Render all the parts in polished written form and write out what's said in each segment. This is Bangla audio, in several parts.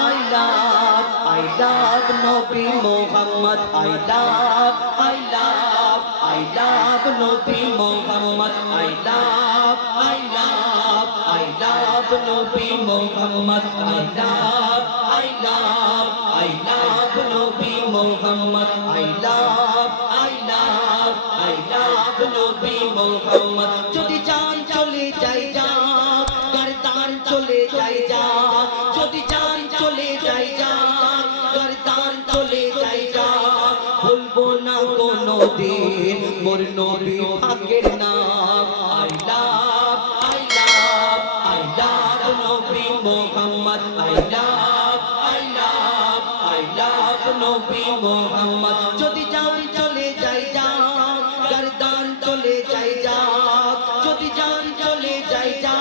I love Nabi Muhammad. I love Nabi Muhammad. I love Nabi Muhammad. I love Nabi Muhammad. I love Nabi Muhammad. যদি জান চলে যাই যা গর্দান চলে যাই যা যদি জান চলে যাই যা গর্দান চলে যাই যা ভুলবো না কোনোদিন মোর নবী পাকের নাম I love Nabi Muhammad I love Nabi Muhammad যদি জান চলে যাই যা গর্দান চলে যাই যা যদি জান চলে যাই যা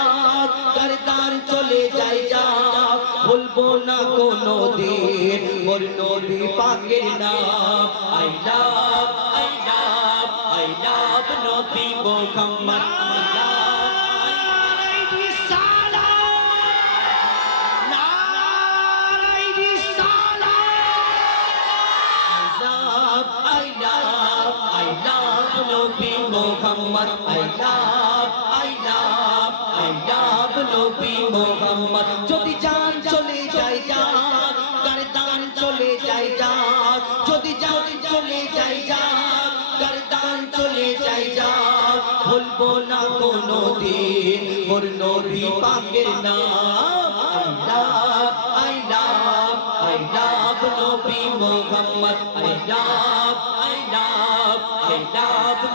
গর্দান চলে যাই যা ভুলবো না কোনোদিন মোর নবী পাকের নাম I love Nabi Muhammad Muhammad I love Nabi Muhammad যদি জান চলে যাই যা গর্দান চলে যাই যা যদি জান চলে যাই যা গর্দান চলে যাই যা ভুলবো না কোনোদিন মোর নবী পাকের নাম I love Nabi Muhammad I love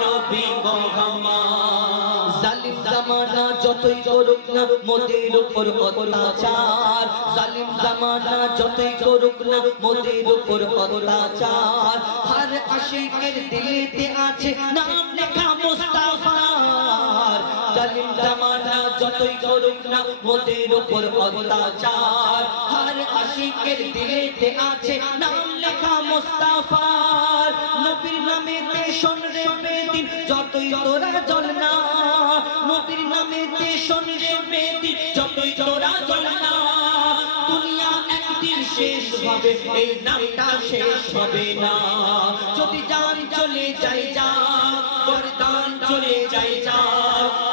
Nabi Muhammad জালিম জামানা যতই করুক না মোদের উপর অত্যাচার জালিম জামানা যতই করুক না মোদের উপর অত্যাচার হর আশিকের দিলেতে আছে নাম লেখা মুস্তাফার জালিম জামানা যতই করুক না মোদের উপর অত্যাচার হর আশিকের দিলেতে আছে নাম লেখা মুস্তাফার নবীর নামে শোন রে বেদিন যতই তোরা জ্বল না নবীর নামে শোন রে বেদিন যতই তোরা জ্বল না দুনিয়া একদিন শেষ হবে এই নামটা শেষ হবে না যদি জান চলে যাই যা গর্দান চলে যাই যা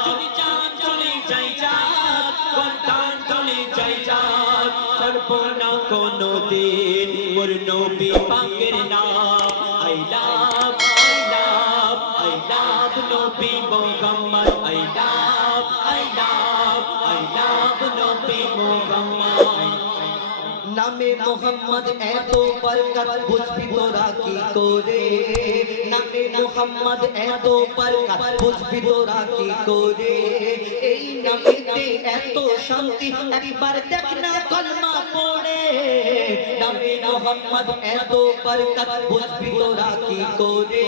যদি জান চলে যাই যা গর্দান চলে যাই যা করবো না কোনোদিন মোর নবী পাকের নাম I love Nabi Muhammad I love Nabi Muhammad নামে মোহাম্মদ এত বরকত বুঝবি তোরা কি করে নামে মোহাম্মদ এত বরকত বুঝবি তোরা কি করে এই নামেতে এত শান্তি একবার দেখ না কলমা পড়ে নামে মোহাম্মদ এত বরকত বুঝবি তোরা কি করে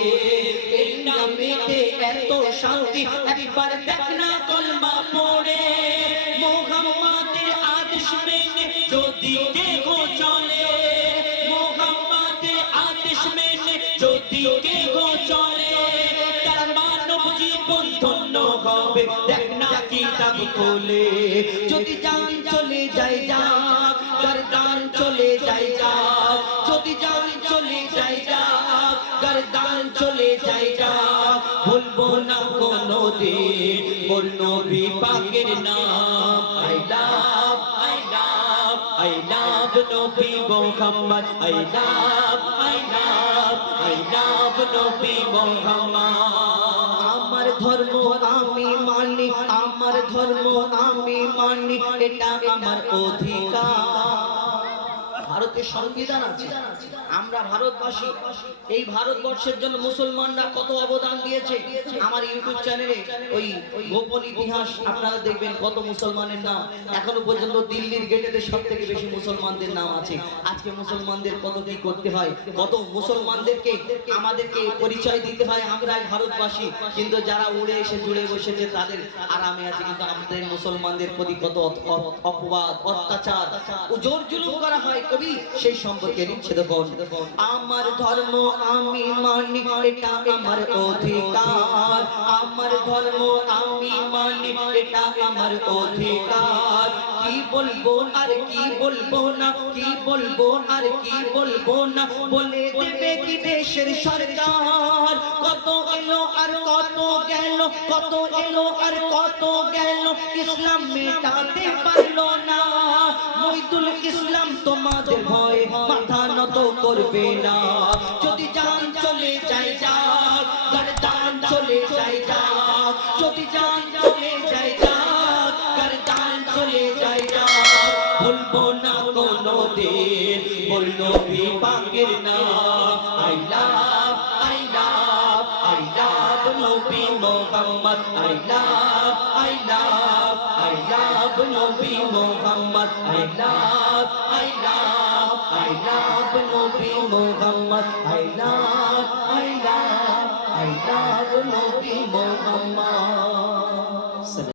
এই নামেতে এত শান্তি একবার দেখ না কলমা পড়ে মোহাম্মদের আদেশ মেনে যদি কেউ চলে মোহাম্মদের আদেশ মেনে যদি কেউ চলে তার মানব জীবন ধন্য হবে দেখ না কিতাব খোলে যদি জান চলে যাই যা গর্দান চলে যাই যা যদি জান চলে যাই যা গর্দান চলে যাই যা ভুলবো না কোনোদিন মোর নবী পাকের নাম I love Nabi Muhammad I love Nabi Muhammad আমার ধর্ম আমি মানি আমার ধর্ম আমি মানি এটা আমার অধিকার ভারতের সংবিধান আছে আমরা ভারতবাসী এই ভারতবর্ষের জন্য মুসলমানরা কত অবদান দিয়েছে আমার ইউটিউব চ্যানেলে ওই গোপন ইতিহাস আপনারা দেখবেন কত মুসলমানের নাম এখনো পর্যন্ত দিল্লির গেটেতে সবথেকে বেশি মুসলমানদের নাম আছে আজকে মুসলমানদের কত কি করতে হয় কত মুসলমানদেরকে আমাদেরকে পরিচয় দিতে হয় আমরা ভারতবাসী কিন্তু যারা উড়ে এসে জুড়ে বসেছে তাদের আরামে আছে কিন্তু আমাদের মুসলমানদের প্রতি কত অপবাদ অত্যাচার ও জোর জুলুম করা হয় কবি সেই সম্পর্কে লিখছে দেখুন আমার ধর্ম আমি মানি এটা আমার অধিকার আমার ধর্ম আমি মানি এটা আমার অধিকার কি বলবো আর কি বলবো না, কি বলবো আর কি বলবো না, বলে দেবে কি দেশের সরকার। কত এলো আর কত গেল, কত এলো আর কত গেল, ইসলাম মেটাতে পারলো না। মইদুল ইসলাম তোমাদের ভয়ে মাথা নত করবে না। যদি জান চলে যায় যাক, গর্দান চলে যায় যাক, যদি জান চলে যায় যাক, গর্দান চলে যায় যাক। ভুলবো না কোনো দিন মোর নবী পাকের নাম। I love, I love, I love নবী Mohammad. I love, I love, I love নবী Mohammad. I love, I love, I love নবী Mohammad. I love, I love, I love নবী মোহাম্মদ।